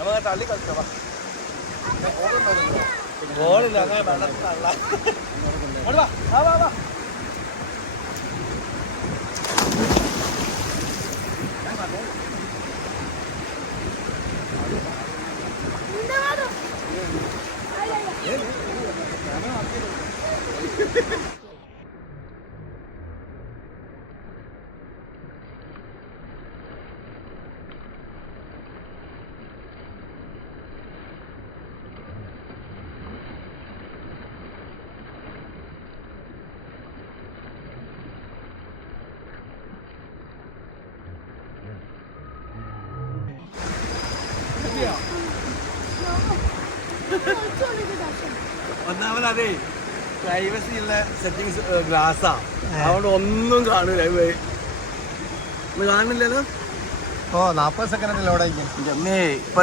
നമുക്ക് തള്ളി കളിച്ചോ ബോളില്ല അങ്ങനെ വെള്ളത്തിലുള്ള ഒന്നാമത് അതെ പ്രൈവസി ഉള്ള സെറ്റിങ്സ് ഗ്ലാസ്സാ അതുകൊണ്ട് ഒന്നും കാണൂല കാണുന്നില്ലല്ലോ. 40 സെക്കൻഡ് ലോഡായിരിക്കും ഇപ്പൊ